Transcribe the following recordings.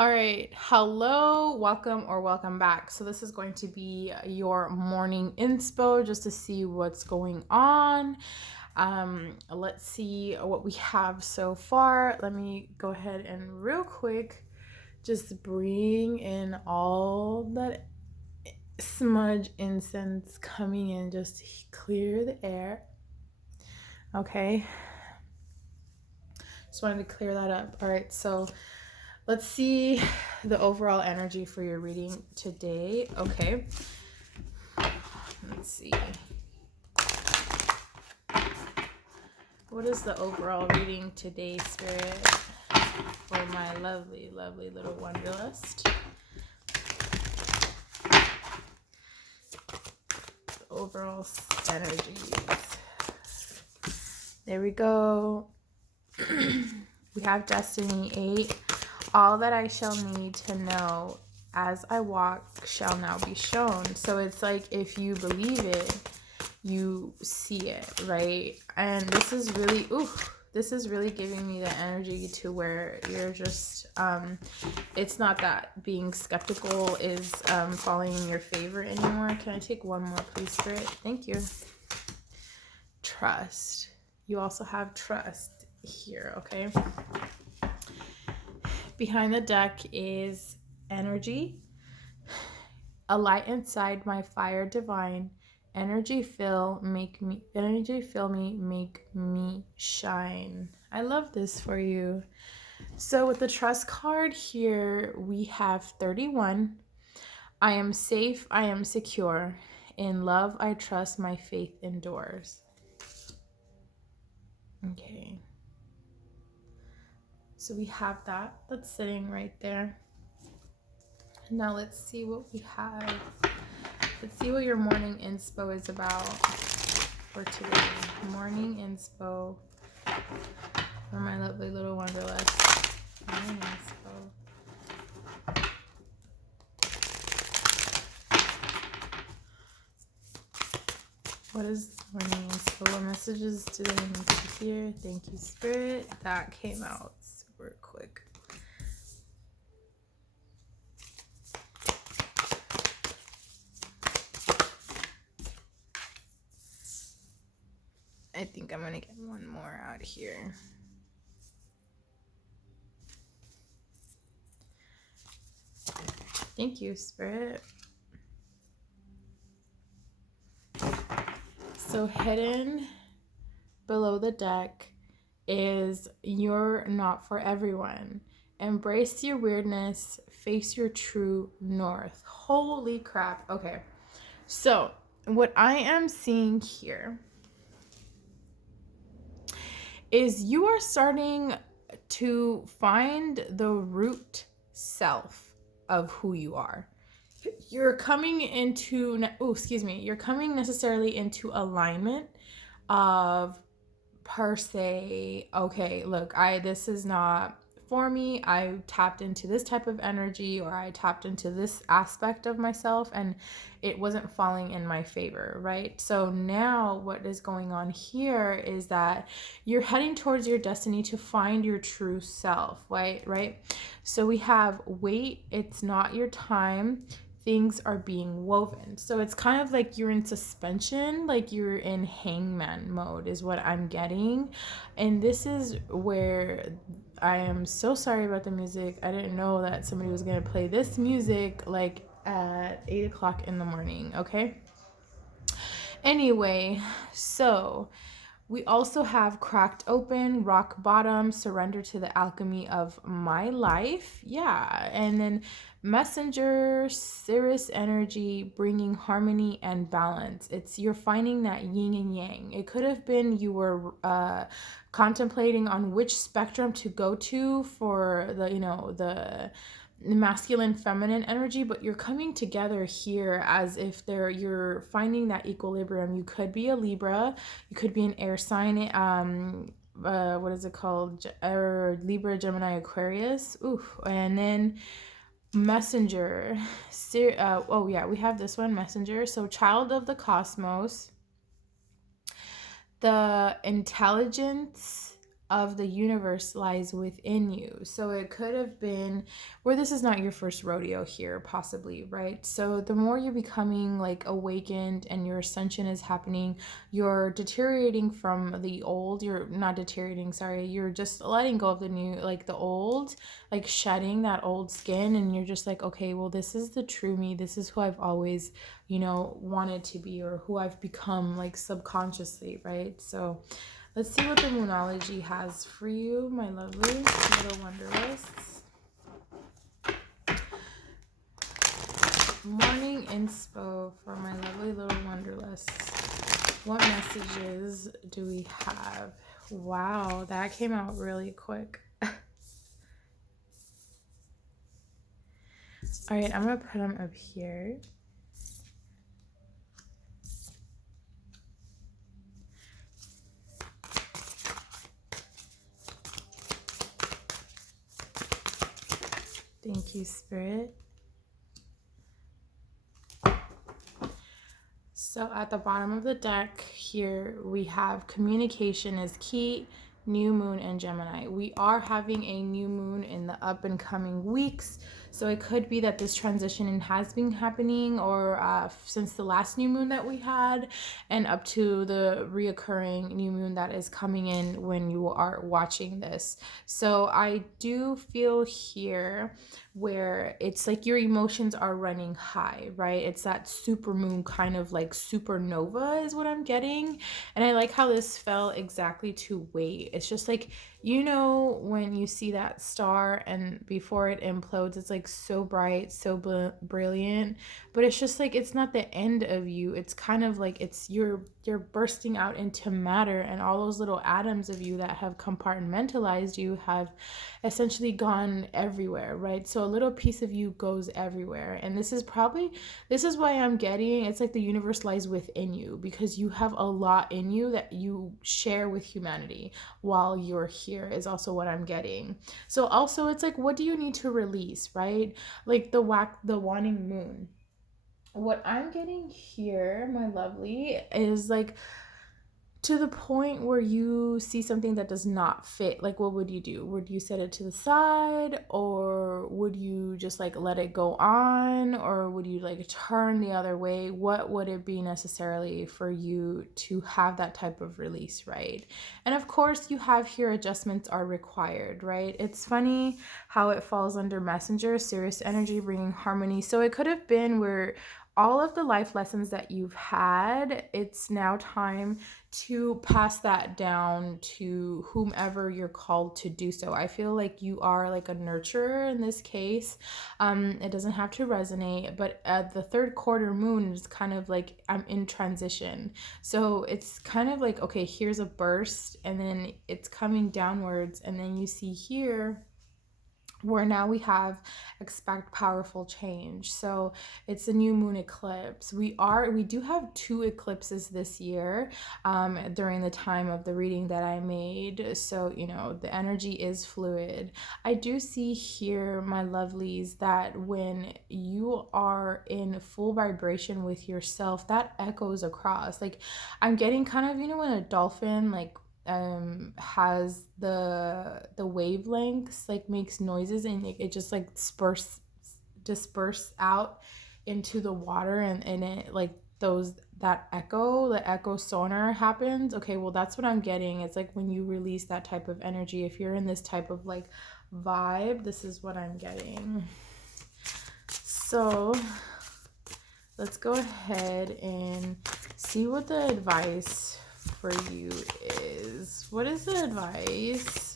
All right, hello, welcome or welcome back. So this is going to be your morning inspo just to see what's going on. Let's see what we have so far. Let me go ahead and real quick just bring in all that smudge incense coming in just to clear the air. Okay. Just wanted to clear that up. All right, so let's see the overall energy for your reading today. Okay. Let's see. What is the overall reading today, Spirit, for my lovely, lovely little Wanderlust? The overall energies. There we go. We have Destiny 8. All that I shall need to know as I walk shall now be shown. So it's like if you believe it, you see it, right? And this is really giving me the energy to where you're just it's not that being skeptical is falling in your favor anymore. Can I take one more, please, Spirit? Thank you. Trust. You also have trust here, okay? Behind the deck is energy. A light inside my fire divine. Energy fill me, make me shine. I love this for you. So with the trust card here, we have 31. I am safe, I am secure. In love, I trust, my faith endures. Okay. So we have that. That's sitting right there. Now let's see what we have. Let's see what your morning inspo is about for today. Morning inspo for my lovely little Wanderlust. Morning inspo. What is morning inspo? What messages do they need to hear? Thank you, Spirit. That came out super quick. I think I'm gonna get one more out here. Thank you, Spirit. So hidden below the deck is you're not for everyone. Embrace your weirdness, face your true north. Holy crap. Okay. So what I am seeing here is you are starting to find the root self of who you are. You're coming into, you're coming necessarily into alignment of per se, okay, look, this is not for me. I tapped into this type of energy, or I tapped into this aspect of myself and it wasn't falling in my favor, right? So now what is going on here is that you're heading towards your destiny to find your true self, right? So we have wait, it's not your time. Things are being woven. So it's kind of like you're in suspension, like you're in hangman mode is what I'm getting. And this is where I am so sorry about the music. I didn't know that somebody was going to play this music like at 8 o'clock in the morning, okay? Anyway, so we also have cracked open, rock bottom, surrender to the alchemy of my life. Yeah. And then messenger, cirrus energy, bringing harmony and balance. You're finding that yin and yang. It could have been you were contemplating on which spectrum to go to for the masculine feminine energy, but you're coming together here as if you're finding that equilibrium. You could be a Libra, you could be an air sign, what is it called, Libra, Gemini, Aquarius. And then messenger, we have this one, messenger. So child of the cosmos, the intelligence of the universe lies within you. So it could have been where this is not your first rodeo here, possibly, right? So the more you're becoming like awakened and your ascension is happening, you're deteriorating from the old. You're not deteriorating, sorry. You're just letting go of the new, like the old, like shedding that old skin. And you're just like, okay, well, this is the true me. This is who I've always, wanted to be, or who I've become, like subconsciously, right? So let's see what the Moonology has for you, my lovely little Wanderlusts. Morning inspo for my lovely little Wanderlusts. What messages do we have? Wow, that came out really quick. All right, I'm going to put them up here. Thank you, Spirit. So at the bottom of the deck here, we have communication is key, new moon, and Gemini. We are having a new moon in the up and coming weeks. So it could be that this transition has been happening, or since the last new moon that we had, and up to the reoccurring new moon that is coming in when you are watching this. So I do feel here where it's like your emotions are running high, right? It's that super moon kind of like supernova is what I'm getting. And I like how this fell exactly to weight. It's just like, when you see that star and before it implodes, it's like so bright, so brilliant, but it's just like, it's not the end of you. It's kind of like you're bursting out into matter, and all those little atoms of you that have compartmentalized you have essentially gone everywhere, right? So a little piece of you goes everywhere. And this is why I'm getting, it's like the universe lies within you, because you have a lot in you that you share with humanity while you're here, is also what I'm getting. So also it's like, what do you need to release, right? Like the waning moon. What I'm getting here, my lovely, is like, to the point where you see something that does not fit, like what would you do? Would you set it to the side, or would you just like let it go on, or would you like turn the other way? What would it be necessarily for you to have that type of release, right? And of course you have here adjustments are required, right? It's funny how it falls under messenger, serious energy, bringing harmony. So it could have been where all of the life lessons that you've had, it's now time to pass that down to whomever you're called to do so. I feel like you are like a nurturer in this case. It doesn't have to resonate, but the third quarter moon is kind of like, I'm in transition. So it's kind of like, okay, here's a burst, and then it's coming downwards, and then you see here where now we have expect powerful change. So it's a new moon eclipse. We do have 2 eclipses this year during the time of the reading that I made. So, the energy is fluid. I do see here, my lovelies, that when you are in full vibration with yourself, that echoes across. Like, I'm getting kind of, when a dolphin like has the wavelengths, like makes noises, and it just like disperse out into the water, and it like the echo sonar happens. Okay, well, that's what I'm getting. It's like when you release that type of energy, if you're in this type of like vibe, this is what I'm getting. So let's go ahead and see what the advice for you is. What is the advice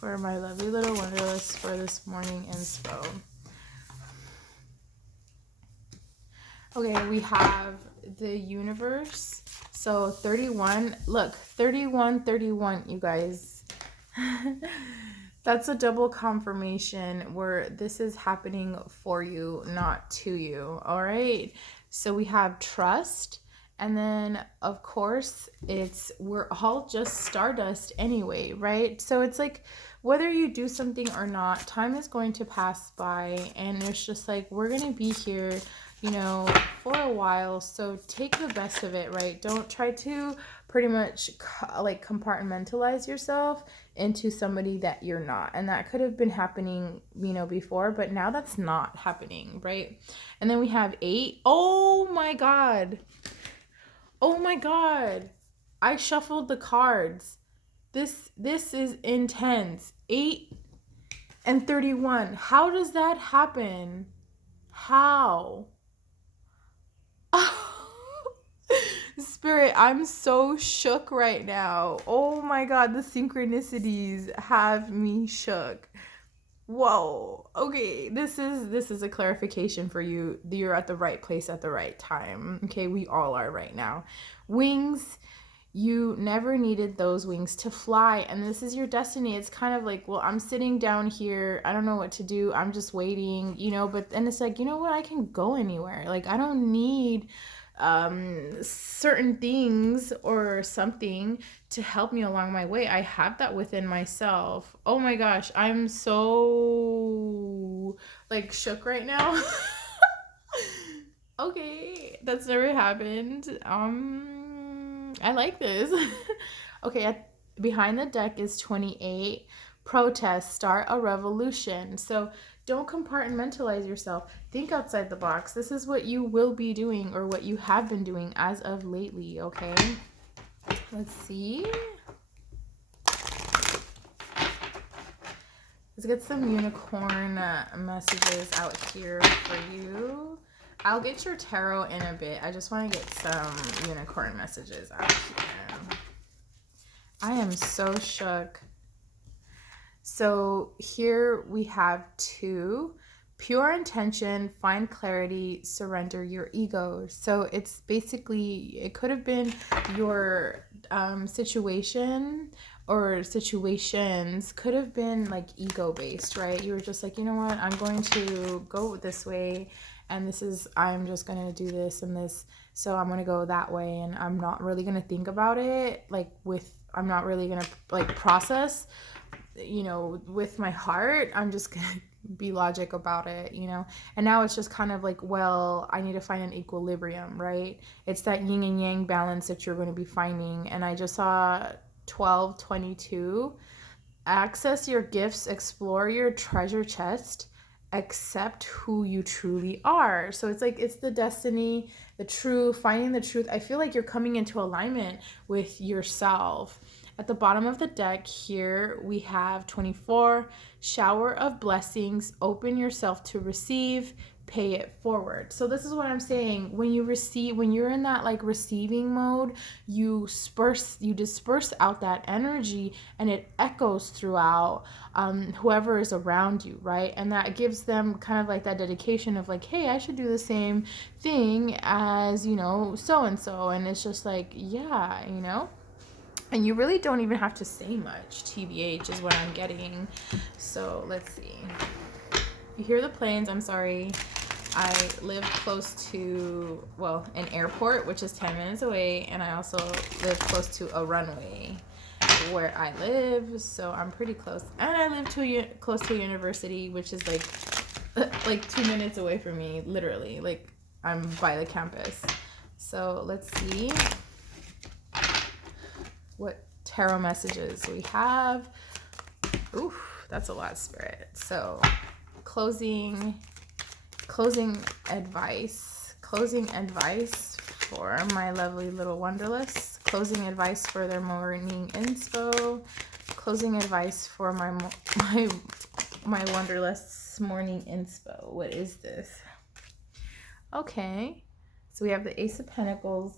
for my lovely little Wanderlust for this morning inspo? Okay, we have the universe. So 31, look, 31, you guys. That's a double confirmation where this is happening for you, not to you. All right. So we have trust. And then, of course, we're all just stardust anyway, right? So it's like whether you do something or not, time is going to pass by, and it's just like, we're going to be here, you know, for a while. So take the best of it, right? Don't try to pretty much like compartmentalize yourself into somebody that you're not. And that could have been happening, you know, before, but now that's not happening, right? And then we have 8. Oh my God. Oh my God. I shuffled the cards. This is intense. 8 and 31. How does that happen? How? Spirit, I'm so shook right now. Oh my God, the synchronicities have me shook. Whoa. Okay, this is a clarification for you. You're at the right place at the right time. Okay, we all are right now. Wings, you never needed those wings to fly, and this is your destiny. It's kind of like, well, I'm sitting down here, I don't know what to do, I'm just waiting, you know, but then it's like, you know what, I can go anywhere. Like, I don't need certain things or something to help me along my way. I have that within myself. Oh my gosh, I'm so like shook right now. Okay, that's never happened. I like this. Okay, behind the deck is 28. Protest, start a revolution. So don't compartmentalize yourself. Think outside the box. This is what you will be doing, or what you have been doing as of lately, okay? Let's see. Let's get some unicorn messages out here for you. I'll get your tarot in a bit. I just want to get some unicorn messages out here. I am so shook. So here we have 2. Pure intention, find clarity, surrender your ego. So it's basically, it could have been your situation or situations could have been like ego based, right? You were just like, you know what, I'm going to go this way, and this is, I'm just going to do this and this, so I'm going to go that way, and I'm not really going to think about it like I'm not really going to like process, you know, with my heart. I'm just going to be logic about it, you know. And now it's just kind of like, well, I need to find an equilibrium, right? It's that yin and yang balance that you're going to be finding. And I just saw 12:22. Access your gifts, explore your treasure chest, accept who you truly are. So it's like, it's the destiny, the truth, finding the truth. I feel like you're coming into alignment with yourself. At the bottom of the deck here, we have 24, shower of blessings, open yourself to receive, pay it forward. So this is what I'm saying. When you receive, when you're in that like receiving mode, you disperse out that energy, and it echoes throughout whoever is around you, right? And that gives them kind of like that dedication of like, hey, I should do the same thing as, you know, so-and-so. And it's just like, yeah, you know. And you really don't even have to say much, TBH is what I'm getting. So let's see. You hear the planes, I'm sorry. I live close to, well, an airport, which is 10 minutes away. And I also live close to a runway where I live. So I'm pretty close. And I live close to a university, which is like 2 minutes away from me, literally. Like, I'm by the campus. So let's see what tarot messages we have. Oof, that's a lot, Spirit. So closing advice for my lovely little Wanderlusts, closing advice for their morning inspo, closing advice for my Wanderlusts morning inspo. What is this? Okay, so we have the Ace of Pentacles,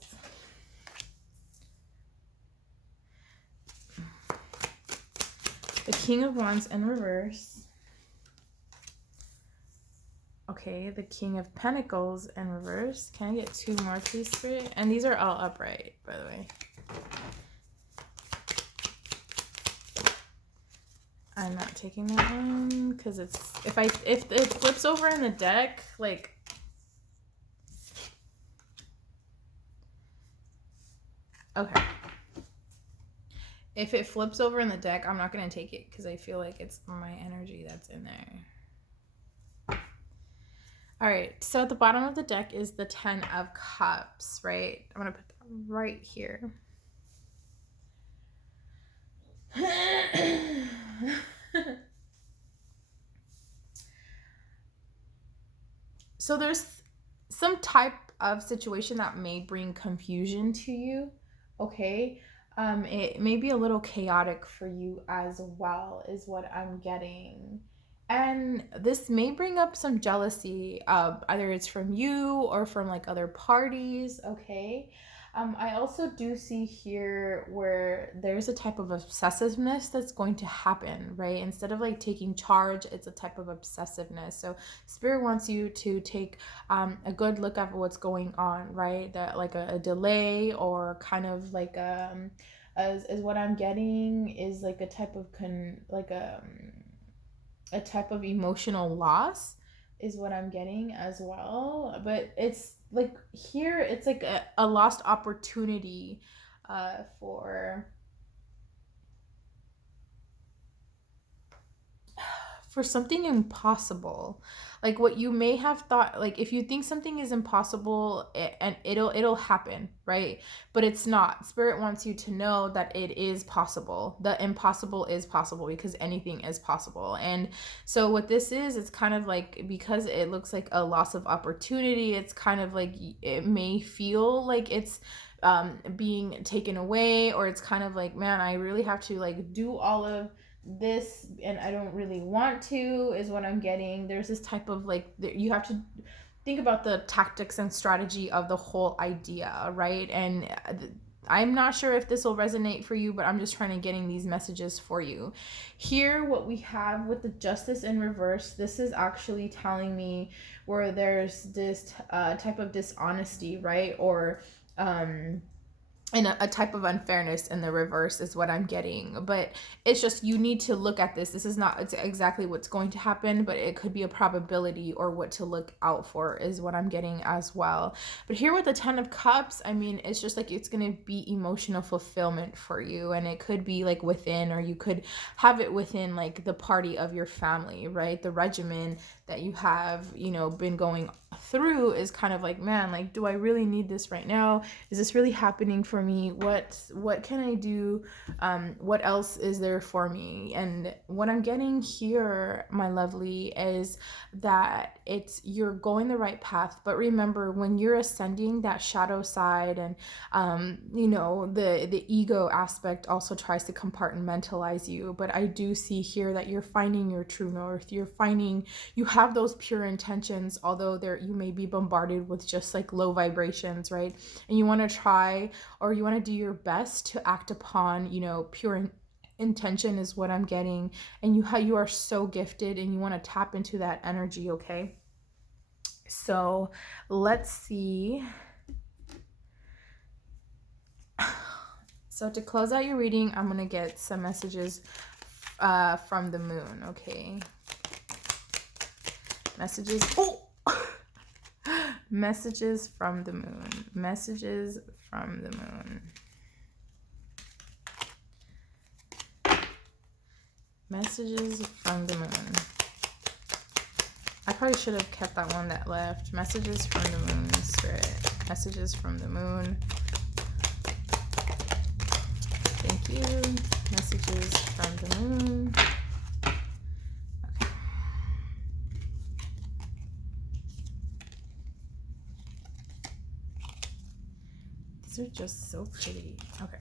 the King of Wands in reverse. Okay, the King of Pentacles in reverse. Can I get 2 more, please, Spirit? And these are all upright, by the way. I'm not taking that one because it's, if it flips over in the deck, like, okay. If it flips over in the deck, I'm not going to take it because I feel like it's my energy that's in there. All right, so at the bottom of the deck is the 10 of Cups, right? I'm going to put that right here. So there's some type of situation that may bring confusion to you, okay? It may be a little chaotic for you as well, is what I'm getting. And this may bring up some jealousy, either it's from you or from like other parties, okay? I also do see here where there's a type of obsessiveness that's going to happen, right? Instead of like taking charge, it's a type of obsessiveness. So Spirit wants you to take a good look at what's going on, right? That like a delay or kind of like as what I'm getting is like a type of a type of emotional loss is what I'm getting as well. But it's like here, it's like a lost opportunity for something impossible, like what you may have thought. Like if you think something is impossible, and it'll happen, right? But it's not. Spirit wants you to know that it is possible. The impossible is possible because anything is possible. And so what this is, it's kind of like, because it looks like a loss of opportunity, it's kind of like it may feel like it's being taken away, or it's kind of like, man, I really have to like do all of this and I don't really want to, is what I'm getting. There's this type of like, you have to think about the tactics and strategy of the whole idea, right? And I'm not sure if this will resonate for you, but I'm just trying to getting these messages for you. Here, what we have with the Justice in reverse, this is actually telling me where there's this type of dishonesty, right? Or and a type of unfairness in the reverse is what I'm getting. But it's just, you need to look at this. This is not exactly what's going to happen, but it could be a probability or what to look out for is what I'm getting as well. But here with the 10 of Cups, I mean, it's just like it's going to be emotional fulfillment for you. And it could be like within, or you could have it within like the party of your family, right? The regimen that you have, you know, been going through is kind of like, man, like, do I really need this right now? Is this really happening for me? What can I do? What else is there for me? And what I'm getting here, my lovely, is that you're going the right path. But remember, when you're ascending, that shadow side and you know, the ego aspect also tries to compartmentalize you. But I do see here that you're finding your true north. You have those pure intentions, although you may be bombarded with just like low vibrations, right? And you want to try, or you want to do your best to act upon, you know, pure intention is what I'm getting. And you are so gifted, and you want to tap into that energy, okay? So let's see. So to close out your reading, I'm going to get some messages from the moon, okay? Messages. Oh! Messages from the moon. Messages from the moon. Messages from the moon. I probably should have kept that one that left. Messages from the moon, Spirit. Messages from the moon. Thank you. Messages from the moon. These are just so pretty. Okay.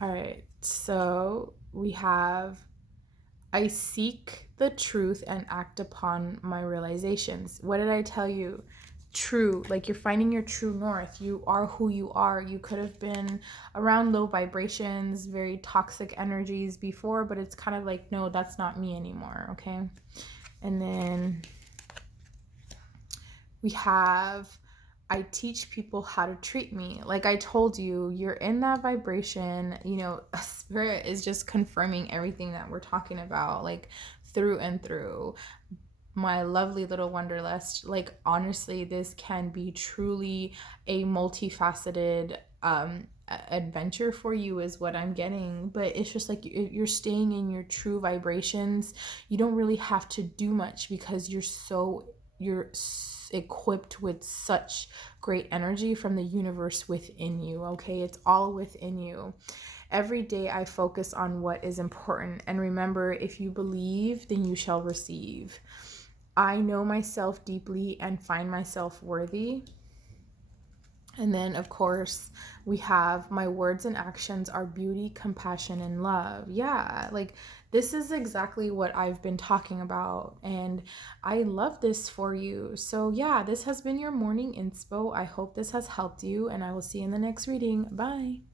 All right. So we have, I seek the truth and act upon my realizations. What did I tell you? True. Like, you're finding your true north. You are who you are. You could have been around low vibrations, very toxic energies before, but it's kind of like, no, that's not me anymore. Okay. And then we have, I teach people how to treat me. Like I told you, you're in that vibration. You know, Spirit is just confirming everything that we're talking about, like through and through. My lovely little Wanderlust, like honestly, this can be truly a multifaceted adventure for you is what I'm getting. But it's just like you're staying in your true vibrations. You don't really have to do much because you're equipped with such great energy from the universe within you. Okay, it's all within you. Every day I focus on what is important, and remember, if you believe, then you shall receive. I know myself deeply and find myself worthy. And then, of course, we have my words and actions are beauty, compassion, and love. Yeah, like this is exactly what I've been talking about. And I love this for you. So, yeah, this has been your morning inspo. I hope this has helped you, and I will see you in the next reading. Bye.